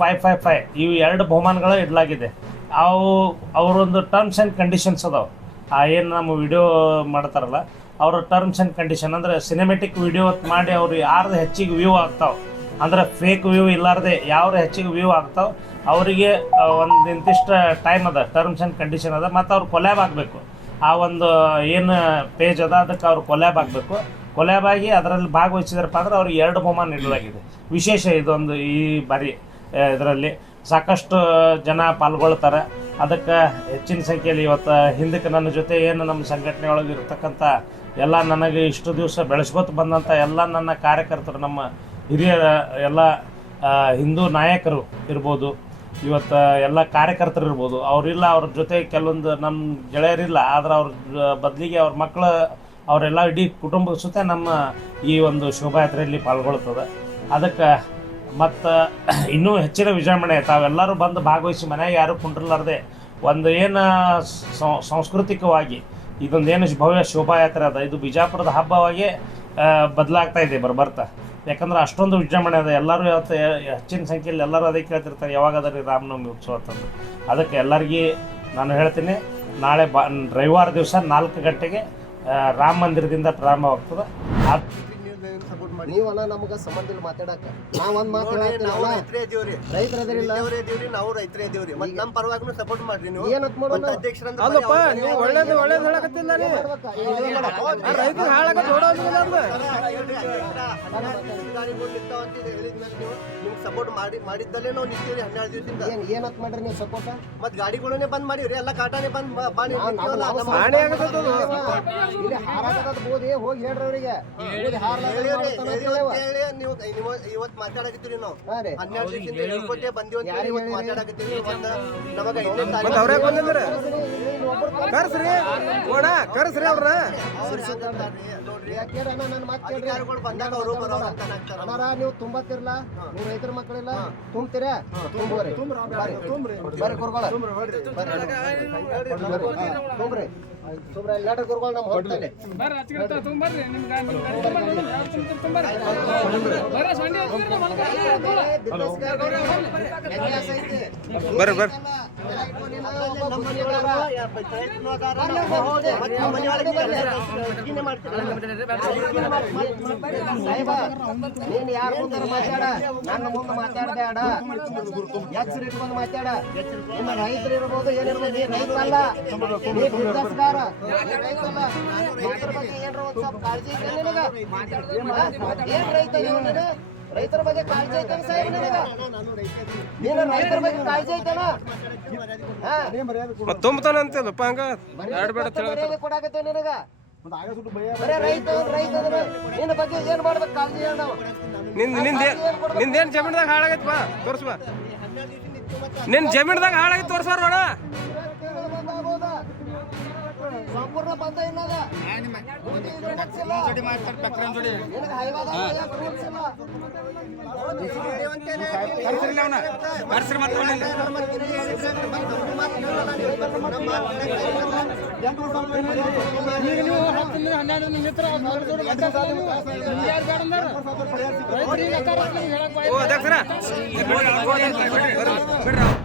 555 ಇವು 2 ಬಹುಮಾನಗಳು ಇಡಲಾಗಿದೆ. ಅವರೊಂದು ಟರ್ಮ್ಸ್ ಆ್ಯಂಡ್ ಕಂಡೀಷನ್ಸ್ ಅದಾವೆ. ಏನು ನಮ್ಮ ವಿಡಿಯೋ ಮಾಡ್ತಾರಲ್ಲ ಅವರ ಟರ್ಮ್ಸ್ ಆ್ಯಂಡ್ ಕಂಡೀಷನ್ ಅಂದರೆ ಸಿನಿಮೆಟಿಕ್ ವಿಡಿಯೋ ಮಾಡಿ ಅವ್ರು ಯಾರ್ದು ಹೆಚ್ಚಿಗೆ ವ್ಯೂ ಆಗ್ತಾವೆ, ಅಂದರೆ ಫೇಕ್ ವ್ಯೂ ಇಲ್ಲಾರ್ದೆ ಯಾರು ಹೆಚ್ಚಿಗೆ ವ್ಯೂ ಆಗ್ತಾವೆ ಅವರಿಗೆ ಒಂದು ಇಂತಿಷ್ಟು ಟೈಮ್ ಅದ, ಟರ್ಮ್ಸ್ ಆ್ಯಂಡ್ ಕಂಡೀಷನ್ ಅದ. ಮತ್ತು ಅವ್ರು ಕೊಲ್ಯಾಬ್ ಆಗಬೇಕು. ಆ ಒಂದು ಏನು ಪೇಜ್ ಅದ ಅದಕ್ಕೆ ಅವ್ರು ಕೊಲ್ಯಾಬ್ ಆಗಬೇಕು. ಕೊಲ್ಯಾಬ್ ಆಗಿ ಅದರಲ್ಲಿ ಭಾಗವಹಿಸಿದ್ರಪ್ಪ ಅಂದ್ರೆ ಅವ್ರಿಗೆ 2 ಬಹುಮಾನ ನೀಡಲಾಗಿದೆ. ವಿಶೇಷ ಇದೊಂದು ಈ ಬಾರಿ ಇದರಲ್ಲಿ ಸಾಕಷ್ಟು ಜನ ಪಾಲ್ಗೊಳ್ತಾರೆ. ಅದಕ್ಕೆ ಹೆಚ್ಚಿನ ಸಂಖ್ಯೆಯಲ್ಲಿ ಇವತ್ತು ಹಿಂದಕ್ಕೆ ನನ್ನ ಜೊತೆ ಏನು ನಮ್ಮ ಸಂಘಟನೆ ಒಳಗೆ ಇರತಕ್ಕಂಥ ಎಲ್ಲ ನನಗೆ ಇಷ್ಟು ದಿವಸ ಬೆಳೆಸ್ಕೊತ ಬಂದಂಥ ಎಲ್ಲ ನನ್ನ ಕಾರ್ಯಕರ್ತರು, ನಮ್ಮ ಹಿರಿಯರ ಎಲ್ಲ ಹಿಂದೂ ನಾಯಕರು ಇರ್ಬೋದು, ಇವತ್ತು ಎಲ್ಲ ಕಾರ್ಯಕರ್ತರು ಇರ್ಬೋದು, ಅವರಿಲ್ಲ ಅವ್ರ ಜೊತೆ ಕೆಲವೊಂದು ನಮ್ಮ ಗೆಳೆಯರಿಲ್ಲ, ಆದ್ರೆ ಅವ್ರ ಬದಲಿಗೆ ಅವ್ರ ಮಕ್ಕಳು ಅವರೆಲ್ಲ ಇಡೀ ಕುಟುಂಬದ ಸುತ್ತ ನಮ್ಮ ಈ ಒಂದು ಶೋಭಾಯಾತ್ರೆಯಲ್ಲಿ ಪಾಲ್ಗೊಳ್ತದೆ. ಅದಕ್ಕೆ ಮತ್ತು ಇನ್ನೂ ಹೆಚ್ಚಿನ ವಿಜೃಂಭಣೆ ತಾವೆಲ್ಲರೂ ಬಂದು ಭಾಗವಹಿಸಿ ಮನೆಯಾಗ ಯಾರು ಕುಂಡ್ರಲಾರ್ದೆ ಒಂದು ಏನು ಸಾಂಸ್ಕೃತಿಕವಾಗಿ ಇದೊಂದೇನು ಭವ್ಯ ಶೋಭಾಯಾತ್ರೆ ಅದ, ಇದು ಬಿಜಾಪುರದ ಹಬ್ಬವಾಗಿ ಬದಲಾಗ್ತಾ ಇದೆ ಬರ್ತಾ. ಯಾಕಂದ್ರೆ ಅಷ್ಟೊಂದು ವಿಜೃಂಭಣೆ ಅದ. ಎಲ್ಲರೂ ಇವತ್ತು ಹೆಚ್ಚಿನ ಸಂಖ್ಯೆಯಲ್ಲಿ ಎಲ್ಲರೂ ಅದಕ್ಕೆ ಕೇಳ್ತಿರ್ತಾರೆ ಯಾವಾಗ ಅದ ರೀ ರಾಮನವಮಿ ಉತ್ಸವ ಅಂತಂದು. ಅದಕ್ಕೆ ಎಲ್ಲರಿಗೂ ನಾನು ಹೇಳ್ತೀನಿ, ನಾಳೆ ರವಿವಾರ ದಿವಸ 4 ಗಂಟೆಗೆ ರಾಮ ಮಂದಿರದಿಂದ ಪ್ರಾರಂಭವಾಗ್ತದೆ. ನೀವಲ್ಲ ನಮ್ಗೆ ಸಂಬಂಧ ಇಲ್ಲ ಮಾತಾಡಕ. ನಾವ್ ಒಂದ್ ಮಾತಾಡ್ತೀವಿ, ರೈತರದಿರಿಲ್ಲ, ನಾವು ರೈತರೇ ಇದೀವ್ರಿ. ಮತ್ತೆ ನಮ್ಮ ಪರವಾಗಿ ಸಪೋರ್ಟ್ ಮಾಡ್ರಿ ನೀವು. ಏನತ್ ಮಾಡೋಣ ಅಲ್ಲಪ್ಪ, ನೀವು ಒಳ್ಳೇದು ಹೇಳಕತ್ತಿಲ್ಲ ರೀ. ರೈತರು ಹಾಳಾಗತ್ತ ನೋಡೋದಿಲ್ಲ ಅಂದ್ರೆ ನಿಮ್ಗೆ ಸಪೋರ್ಟ್ ಮಾಡಿದ್ದಲ್ಲೇ ನಾವು ನಿಂತೀವ್ರಿ 12 ದಿವಸದಿಂದ. ಏನತ್ ಮಾಡ್ರಿ ನೀವು ಸಪೋರ್ಟ್? ಮತ್ ಗಾಡಿಗಳನ್ನೇ ಬಂದ್ ಮಾಡಿವ್ರಿ, ಎಲ್ಲ ಕಾಟಾನೆ ಬಂದ್ ಮಾಡಿ ಇಲ್ಲಿ ಹಾರಾಗದ ಬೋದಿ ಹೋಗಿ ಹೇಳ್ರಿ ಅವ್ರಿಗೆ. ನೀವು ಇವತ್ತು ಮಾತಾಡಕತ್ತೀವಿ ನಾವು 12 ದಿವಸದಿಂದ ಹೇಳ್ಕೊಟ್ಟೆ ಬಂದಿವಿ ಅಂತ ಹೇಳಿ ಇವತ್ತು ಮಾತಾಡಕತ್ತೀವಿ. ನಮಗೆ ಅವ್ರೇ ಬಂದಿದ್ರ ಕರ್ಸ್ರಿ ಓಣ ಕರ್ಸ್ರಿ ಅವ್ರ ಅಧಿಕಾರಿಗಳು ಬಂದಾಗ ಅವರು ಬರೋರು ಅನಾರ. ನೀವು ತುಂಬತ್ತಿರ್ಲ, ನೀವು ರೈತರ ಮಕ್ಕಳಿಲ್ಲ ತುಂಬ್ತೀರಾ? ತುಂಬ್ರಿ ಬರ್ರಿ ಗುರುಗಳ ತುಂಬ್ರಿ ಸುಮ್ರ ಎಲ್ಲಾಟ ಗುರುಗಳು ನಮ್ಮ ಹೊಟ್ಟೆ ಬರ್ರಿ ಬರ್ರಿ ನೀನ್ ಯಾರ ಮುಂದೆ ಮಾತಾಡ, ನನ್ನ ಮುಂದೆ ಮಾತಾಡಬೇಡ. ಎಚ್ಚರ ಇಟ್ಕೊಂಡು ಮಾತಾಡ. ನಿಮ್ಮ ರೈತರು ಇರ್ಬೋದು, ಏನಿರ್ಬೋದು, ನೀ ರೈತ ಅಲ್ಲ, ನೀ ಬಿಸ್ನೆಸ್ಗಾರ, ರೈತಲ್ಲ. ರೈತರ ಬಗ್ಗೆ ಏನ್ರ ಒಂದ್ ಸ್ವಲ್ಪ ಕಾಳಜಿ ಐತೆ ನಿನಗ? ಏನ್ ರೈತ ನಿನಗ? ರೈತರ ಬಗ್ಗೆ ಕಾಳಜಿ ಐತೆ ಸಾಹೇಬ್ ನಿನಗ? ನೀನು ರೈತರ ಬಗ್ಗೆ ಕಾಳಜಿ ಐತನ? ತುಂಬತಾನ ಅಂತಲ್ಲಪ್ಪ, ಹಂಗ ಕೊಡಾಕತ್ತೇವ್ ನಿನಗ. ಬರೇ ರೈತ ಅಂದ್ರೆ ನಿನ್ನ ಬಗ್ಗೆ ಏನ್ ಮಾಡ್ಬೇಕು ಕಾಳಜಿ ಹೇಳ. ನಾವು ನಿಂದೇನ್ ಜಮೀನ್ದಾಗ ಹಾಳಾಗೈತಪ್ಪ ತೋರ್ಸ್ಬಾ. ನಿನ್ ಜಮೀನ್ದಾಗ ಹಾಳಾಗೈತಿ ತೋರ್ಸಾರ ನೋಡ. ಸಂಪೂರ್ಣ ಬಂದ ಇಲ್ಲದ ಅಧ್ಯಕ್ಷರ